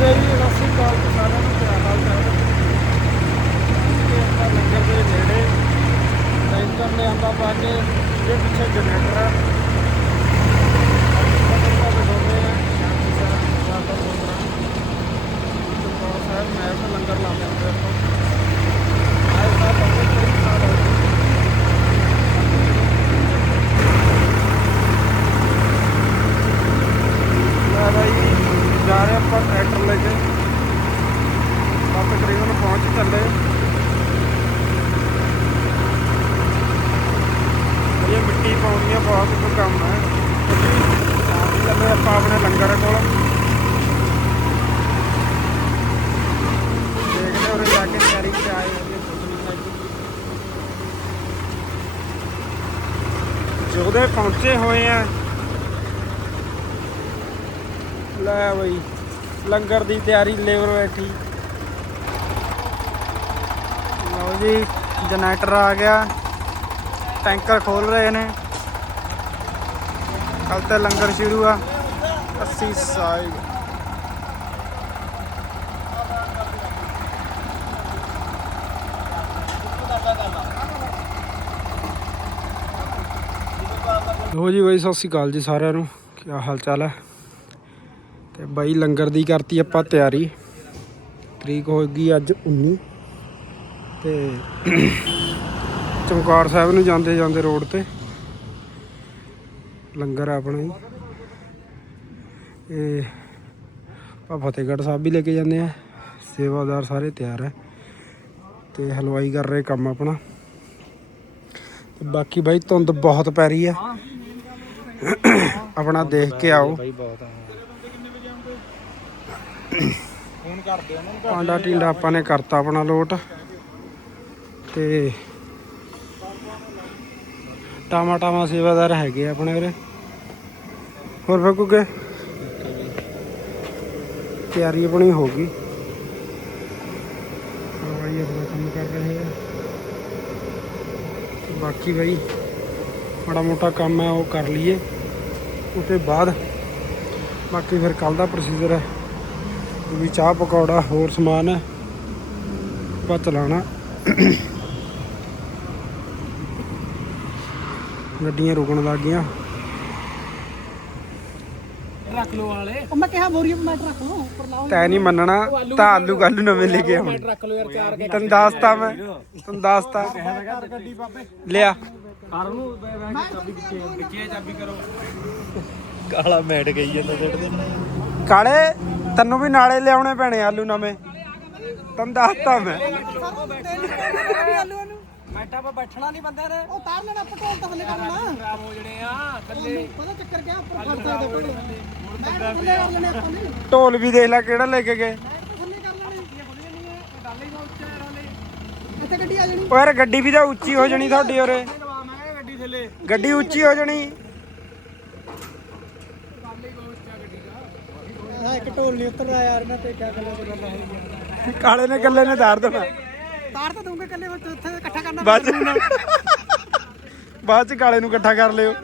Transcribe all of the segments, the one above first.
ਵੀਰੇ ਜੀ ਸਤਿ ਸ਼੍ਰੀ ਅਕਾਲ ਜੀ ਸਾਰਿਆਂ ਨੂੰ ਕਿਆ ਹਾਲ ਚਾਲ ਹੈ, ਆਪਾਂ ਲੰਗਰ ਦੇ ਨੇੜੇ ਟੈਂਕਰ ਲਿਆਂਦਾ ਪਾ ਕੇ, ਇਹ ਪਿੱਛੇ ਜਨਰੇਟਰ ਹੈ ਸਾਹਿਬ ਮੈਂ ਤਾਂ ਲੰਗਰ ਲਾਉਂਦੇ ਹੁੰਦੇ ਆਪਾਂ ਆਏ ਤਾਂ ਬਹੁਤ ਬੜੀ ਸਾਲ ਹੋ ਗਈ ਲੈ ਬਾਈ ਜਾ ਰਹੇ ਆਪਾਂ ਟਰੈਕਟਰ ਲੈ ਕੇ ਬਸ ਤਕਰੀਬਨ ਪਹੁੰਚ ਚੱਲੇ ਇਹ ਮਿੱਟੀ ਪਾਉਣੀ ਕੰਮ ਹੈ? ਚੱਲੇ ਆਪਾਂ ਆਪਣੇ ਲੰਗਰ ਕੋਲ। ਦੇਖਦੇ ਉਰੇ ਜਾ ਕੇ ਤਿਆਰੀ ਤੇ ਆਏ ਜੋਦੇ ਪਹੁੰਚੇ ਹੋਏ ਆ। ਲੈ ਬਈ, ਲੰਗਰ ਦੀ ਤਿਆਰੀ ਲੇਬਰ ਬੈਠੀ। ਲਓ ਜੀ, ਜਨਰੇਟਰ ਆ ਗਿਆ। ਟੈਂਕਰ ਖੋਲ ਰਹੇ ਨੇ। ਕੱਲ ਤਾਂ ਲੰਗਰ ਸ਼ੁਰੂ ਆ। 80 ਸਾਈ ਲੋ ਜੀ ਬਾਈ, ਸਤਿ ਸ਼੍ਰੀ ਅਕਾਲ ਜੀ ਸਾਰਿਆਂ ਨੂੰ। ਕੀ ਹਾਲ ਚਾਲ ਹੈ ਤੇ ਬਾਈ, ਲੰਗਰ ਦੀ ਕਰਤੀ ਆਪਾਂ ਤਿਆਰੀ। ਤਰੀਕ ਹੋ ਗਈ ਅੱਜ 19 ਤੇ ਚਮਕੌਰ ਸਾਹਿਬ ਨੂੰ ਜਾਂਦੇ ਜਾਂਦੇ ਰੋਡ ਤੇ। ਲੰਗਰ ਆ ਆਪਣਾ ਜੀ। ਇਹ ਆਪਾਂ ਫਤਿਹਗੜ੍ਹ ਸਾਹਿਬ ਵੀ ਲੈ ਕੇ ਜਾਂਦੇ ਆ। ਸੇਵਾਦਾਰ ਸਾਰੇ ਤਿਆਰ ਹੈ ਤੇ ਹਲਵਾਈ ਕਰ ਰਹੇ ਕੰਮ ਆਪਣਾ। ਤੇ ਬਾਕੀ ਬਾਈ ਧੁੰਦ ਬਹੁਤ ਪੈ ਰਹੀ ਆ। ਆਪਣਾ ਦੇਖ ਕੇ ਆਓ। ਬਾਈ ਬਹੁਤ ਆ ਫੋਨ ਕਰਦੇ ਉਹਨਾਂ ਨੂੰ ਪਾਂਡਾ ਟਿੰਡਾ ਆਪਾਂ ਨੇ ਕਰਤਾ ਆਪਣਾ ਲੋਟ। ਤੇ ਟਾਮਾ ਟਾਮਾ ਸੇਵਾਦਾਰ ਹੈਗੇ ਆ ਆਪਣੇ ਉਰੇ। ਹੋਰ ਫਿਰ ਕੁਗੇ ਤਿਆਰੀ ਆਪਣੀ ਹੋ ਗਈ। ਹਲਵਾਈ ਆਪਣਾ ਕੰਮ ਕਰ ਰਹੇ ਆ। ਬਾਕੀ ਬਈ ਮਾੜਾ ਮੋਟਾ ਕੰਮ ਹੈ, ਉਹ ਕਰ ਲਈਏ। ਉਸ ਤੋਂ ਬਾਅਦ ਬਾਕੀ ਫਿਰ ਕੱਲ ਦਾ ਪ੍ਰੋਸੀਜਰ ਹੈ। ਵੀ ਚਾਹ ਪਕੌੜਾ ਹੋਰ ਸਮਾਨ ਹੈ। ਆਪਾਂ ਚਲਾਣਾ ਗੱਡੀਆਂ ਰੁਕਣ ਲੱਗ ਗਈਆਂ। ਰੱਖ ਲਓ ਵਾਲੇ। ਉਹ ਮੈਂ ਕਿਹਾ ਬੋਰੀ ਮੈਂ ਰੱਖ ਲਓ ਉੱਪਰ ਲਾਓ। ਤੈ ਨਹੀਂ ਮੰਨਣਾ ਤਾਂ ਆਲੂ ਗਾਲੂ ਨਵੇਂ ਲੈ ਕੇ ਆਉਣੇ। ਰੱਖ ਲਓ ਯਾਰ ਚਾਰ ਤੈਨੂੰ ਦੱਸਤਾ ਮੈਂ ਤੈਨੂੰ ਦੱਸਤਾ। ਗੱਡੀ ਬਾਬੇ। ਲਿਆ। ਕਾਰ ਨੂੰ ਚਾਬੀ ਪਿੱਛੇ ਪਿੱਛੇ ਚਾਬੀ ਕਰੋ। ਕਾਲਾ ਮੈਟ ਗਈ ਜਾਂਦਾ ਜਿਹੜੇ ਕਾਲੇ ਤੈਨੂੰ ਵੀ ਨਾਲੇ ਲਿਆਉਣੇ ਪੈਣੇ ਆਲੂ ਨਵੇਂ। ਤੈਨੂੰ ਦੱਸਤਾ ਮੈਂ। ਆਲੂ ਨੂੰ ਮੈਟਾ ਪਾ ਬੈਠਣਾ ਨਹੀਂ ਬੰਦੇ ਨੇ। ਉਹ ਤਾਰ ਲੈਣਾ ਪੈਟਰੋਲ ਤਾਂ ਥੱਲੇ ਕਰਨਾ। ਖਰਾਬ ਹੋ ਜਣੇ ਆ ਥੱਲੇ। ਪਤਾ ਚੱਕਰ ਗਿਆ ਉੱਪਰ ਫੜ ਸਕਦੇ ਕੋਲ ਮੈਂ ਤਾਂ ਥੱਲੇ ਕਰ ਲੈਣੇ ਆਪਾਂ ਨੇ ਢੋਲ ਵੀ ਦੇਖ ਲੈ ਕਿਹੜਾ ਲੈ ਕੇ ਗਏ। ਥੱਲੇ ਕਰ ਲੈਣੇ। ਇੱਥੇ ਗੱਡੀ ਆ ਜਾਣੀ। ਓ ਯਾਰ ਗੱਡੀ ਵੀ ਤਾਂ ਉੱਚੀ ਹੋ ਜਾਣੀ ਤੁਹਾਡੀ ਉਰੇ। ਲਵਾਵਾਂਗੇ ਗੱਡੀ ਥੱਲੇ। ਗੱਡੀ ਉੱਚੀ ਹੋ ਜਾਣੀ। ਹਾਂ ਇੱਕ ਢੋਲ ਨਹੀਂ ਉਤਰਦਾ ਯਾਰ ਮੈਂ ਤੇ ਕਿਆ ਗੱਲਾਂ ਤੇ ਕਾਲੇ ਨੇ ਗੱਲੇ ਨੇ ਧਾਰ ਦੇਣਾ ਤਾਰ ਤਾਂ ਦੂੰਗੇ ਕੱਲੇ ਵਿੱਚ ਉੱਥੇ ਇਕੱਠਾ ਕਰਨਾ ਬਾਅਦ ਚ ਬਾਅਦ ਚ ਕਾਲੇ ਨੂੰ ਇਕੱਠਾ ਕਰ ਲਿਓ।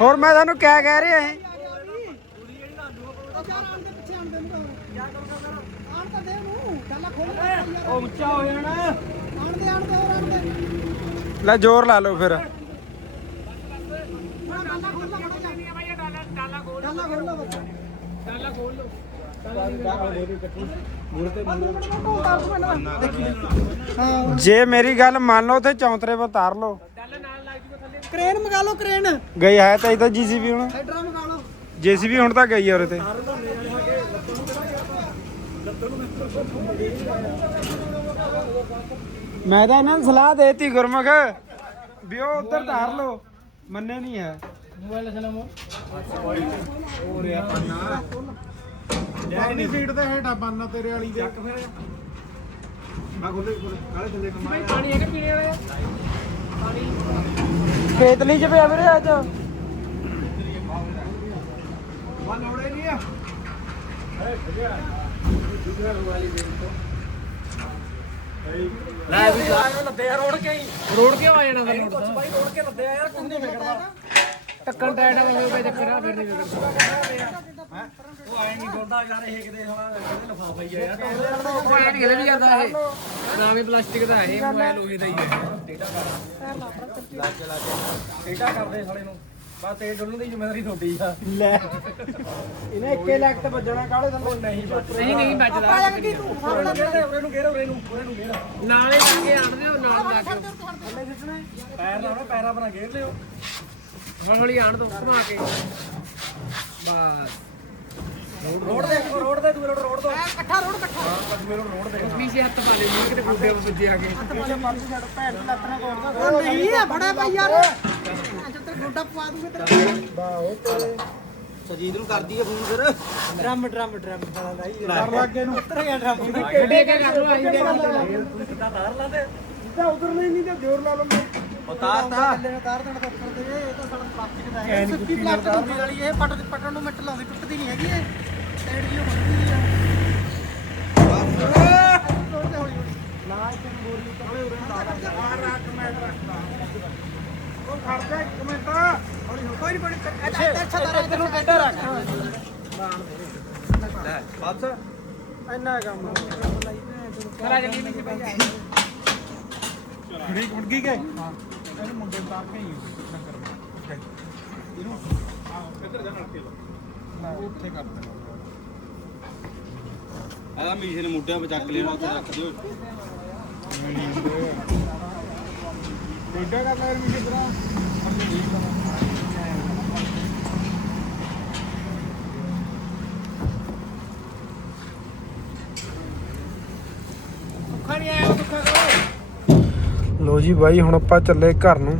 ਹੋਰ ਮੈਂ ਤੁਹਾਨੂੰ ਕਿਆ ਕਹਿ ਰਿਹਾ ਇਹ? ਉਹ ਉੱਚਾ ਹੋ ਜਾਣਾ। ਲੈ ਜ਼ੋਰ ਲਾ ਲਓ ਫਿਰ। ਜੇ ਮੇਰੀ ਗੱਲ ਮੰਨ ਲਓ ਤੇ ਚੌਂਤਰੇ ਪਰ ਲਓ। ਕ੍ਰੇਨ ਮੰਗਾ ਲਓ ਕ੍ਰੇਨ ਗਈ ਹੈ ਤਾਂ ਇਹਦਾ ਜੀਸੀਬੀ ਹੁਣ। ਹੈਡਰਾ ਮੰਗਾ ਲਓ। ਜੀਸੀਬੀ ਹੁਣ ਤਾਂ ਗਈ ਆ ਉਰੇ ਤੇ। ਮੈਂ ਤਾਂ ਇਹਨਾਂ ਨੂੰ ਸਲਾਹ ਦੇਤੀ ਗੁਰਮੁਖ ਵੀ ਉਹ ਉਧਰ ਧਾਰ ਲਓ। ਮੰਨੇ ਨਹੀਂ ਹੈ। ਮੋਬਾਈਲ ਚਲਾਮੋ ਲੈਣੀ ਸੀਟ ਤੇ ਹੇਠਾਂ ਬੰਨਾ ਤੇਰੇ ਵਾਲੀ ਦੇ। ਚੱਕ ਫਿਰ। ਮੈਂ ਖੋਲੇ ਕਾਲੇ ਥੱਲੇ ਕਮਾਇਆ ਪਾਣੀ ਹੈਗਾ ਪੀਣੇ ਵਾਲਾ। ਖੇਤਲੀ ਚ ਪਿਆ ਵੀਰੇ ਅੱਜ। ਮਾ ਲੋੜੇ ਨਹੀਂ ਆ। ਲੈ ਵੀ ਲੱਦੇ ਆ ਰੋੜ ਕੇ ਹੀ। ਰੋੜ ਕੇ ਆ ਜਾਣਾ ਤੈਨੂੰ ਕੁਛ ਬਾਈ ਰੋੜ ਕੇ ਲੱਦੇ ਆ ਯਾਰ ਕੁਝ ਨਹੀਂ ਫਿਕਰਦਾ ਟੱਕਣ ਟਾਈਟ ਹੋਵੇ ਚੱਕਰ ਆ ਫਿਰ ਨਹੀਂ ਉਹ ਆਏ ਨਹੀਂ ਬੋਲਦਾ ਯਾਰ ਇਹ ਕਿਤੇ ਸਾਲਾ ਕਿਤੇ ਲਫਾਫਾ ਹੀ ਆ ਯਾਰ। ਉਹ ਐ ਨਹੀਂ ਕਿਤੇ ਵੀ ਜਾਂਦਾ ਇਹ। ਨਾ ਵੀ ਪਲਾਸਟਿਕ ਦਾ ਇਹ ਮੋਬਾਈਲ ਉਹੀ ਦਾ ਹੀ ਹੈ ਟੇਡਾ ਕਰਦੇ ਸਾਲੇ ਨੂੰ। ਬਸ ਤੇ ਡੋਲਣ ਦੀ ਜ਼ਿੰਮੇਵਾਰੀ ਤੁਹਾਡੀ ਆ। ਲੈ। ਇਹਨੇ ਇੱਕੇ ਲੱਖ ਤੇ ਵੱਜਣਾ ਕਾਲੇ ਥੱਲੇ ਨਹੀਂ ਨਹੀਂ ਨਹੀਂ ਬਚਦਾ। ਉਰੇ ਨੂੰ ਘੇਰ ਉਰੇ ਨੂੰ ਘੇਰ ਉਰੇ ਨੂੰ ਉਰੇ ਨੂੰ ਘੇਰ। ਨਾਲੇ ਲਾ ਕੇ ਆਣ ਦਿਓ ਨਾਲ ਲਾ ਕੇ। ਪੈਰ ਲਾਉਣਾ ਪੈਰਾਂ ਬਣਾ ਘੇਰ ਲਿਓ। ਹੌਲੀ ਹੌਲੀ ਆਣ ਦੋ ਘੁਮਾ ਕੇ। ਬਸ। ਰੋਡ ਦੇ ਰੋਡ ਦੇ ਦੂਏ ਰੋਡ ਤੋਂ। ਇਕੱਠਾ ਰੋਡ ਇਕੱਠਾ। ਹਾਂ ਬਸ ਮੇਰੇ ਰੋਡ ਦੇ ਵੀ ਸੀ ਹੱਥ ਪਾ ਲੈ ਨਹੀਂ ਕਿਤੇ ਗੁੱਡੇ ਵੱਜੇ ਆ ਕੇ। ਉਹ ਨਹੀਂ ਆ ਫੜਾ ਭਾਈ ਯਾਰ। ਅੱਜ ਤੇ ਗੋਡਾ ਪਵਾ ਦੂਗੇ ਤੇਰਾ ਸਜੀਦ ਨੂੰ ਕਰਦੀ ਹੈ ਫੋਨ ਫਿਰ। ਡਰਮ ਡਰਮ ਡਰਮ ਫੜਾ ਲਾਈ ਕਰ ਲੱਗੇ ਨੂੰ ਉੱਤਰ ਗਿਆ ਡਰਮ। ਗੱਡੇ ਕੇ ਕਰ ਲੋ ਆਈ ਦੇ ਤੂੰ ਕਿੱਦਾਂ ਤਾਰ ਲਾ ਦੇ ਤਾਂ ਉਧਰ ਨਹੀਂ ਨਹੀਂ ਤੇ ਜ਼ੋਰ ਲਾ ਲਓ ਉਹ ਤਾਰ ਤਾ ਥੱਲੇ ਨੂੰ ਤਾਰ ਦੇਣਾ ਤਾਂ ਉੱਪਰ ਤੇ। ਇਹ ਤਾਂ ਸਾਡਾ ਪਲਾਸਟਿਕ ਦਾ ਹੈ। ਸੁੱਕੀ ਪਲਾਸਟਿਕ ਹੁੰਦੀ ਵਾਲੀ ਇਹ ਪੱਟ ਪੱਟਣ ਨੂੰ ਮਿੰਟ ਲਾਉਂਦੀ ਟੁੱਟਦੀ ਨਹੀਂ ਹੈਗੀ ਇਹ। ਸਾਈਡ ਜੀ ਹੁੰਦੀ ਹੌਲੀ ਨਾ ਇੱਕ ਬੋਲੀ ਕਾਲੇ ਉਰੇ ਲਾ ਰੱਖ ਮੈਂ ਰੱਖਦਾ ਉਹ ਖੜ ਜਾ। ਇੱਕ ਮਿੰਟ ਹੌਲੀ ਹੌਲੀ ਕੋਈ ਨਹੀਂ ਕੋਈ ਨਹੀਂ ਇੱਧਰ ਛੱਡ ਇੱਧਰ ਨੂੰ ਕਿੱਧਰ ਰੱਖ ਲੈ ਬਸ ਇੰਨਾ ਕੰਮ ਖਰਾ ਜਲਦੀ ਨਹੀਂ ਭਾਈ ਖੜੀ ਉੱਡ ਗਈ ਕਿ? ਹਾਂ ਇਹਨੂੰ ਮੁੰਡੇ ਉਤਾਰ ਕੇ ਹੀ ਨੰਗਰ ਇਹਨੂੰ ਆਹ ਇੱਧਰ ਜਾ ਨੜਕੇ ਲਾ ਉੱਥੇ ਕਰ ਦੇਣਾ ਆਦਾ ਮੀਸ਼ੇ ਨੇ ਮੁੱਢਿਆਂ ਵਿੱਚ ਚੱਕ ਲੈਣਾ ਉੱਥੇ ਰੱਖ ਦਿਓ। ਡੇਡਾ ਕਰਨਾ ਮੈਨੂੰ ਕਿਤਰਾ ਅਰਜੇ ਨਹੀਂ ਕਰਾਂ ਦੁੱਖਾ ਨਹੀਂ ਆਇਆ ਦੁੱਖਾ ਕਰੋ ਲੋ ਜੀ ਬਾਈ, ਹੁਣ ਆਪਾਂ ਚੱਲੇ ਘਰ ਨੂੰ।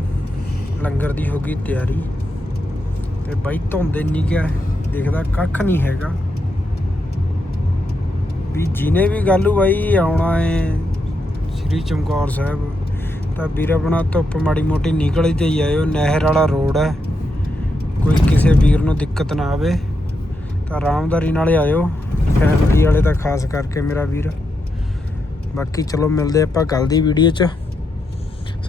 ਲੰਗਰ ਦੀ ਹੋ ਗਈ ਤਿਆਰੀ। ਤੇ ਬਾਈ, ਧੁੰਦ ਇੰਨੀ ਗਿਆ। ਦੇਖਦਾ ਕੱਖ ਨਹੀਂ ਹੈਗਾ। ਵੀ ਜਿਹਨੇ ਵੀ ਗੱਲੂ ਬਾਈ ਆਉਣਾ ਏ, ਸ੍ਰੀ ਚਮਕੌਰ ਸਾਹਿਬ, ਤਾਂ ਵੀਰ ਆਪਣਾ ਧੁੱਪ ਮਾੜੀ ਮੋਟੀ ਨਿਕਲ ਤੇ ਹੀ ਆਇਓ। ਨਹਿਰ ਵਾਲਾ ਰੋਡ ਹੈ। ਕੋਈ ਕਿਸੇ ਵੀਰ ਨੂੰ ਦਿੱਕਤ ਨਾ ਆਵੇ। ਤਾਂ ਆਰਾਮਦਾਰੀ ਨਾਲ ਆਇਓ। ਫੈਮਿਲੀ ਵਾਲੇ ਤਾਂ ਖਾਸ ਕਰਕੇ ਮੇਰਾ ਵੀਰ। ਬਾਕੀ ਚਲੋ ਮਿਲਦੇ ਆਪਾਂ ਕੱਲ ਦੀ ਵੀਡੀਓ 'ਚ।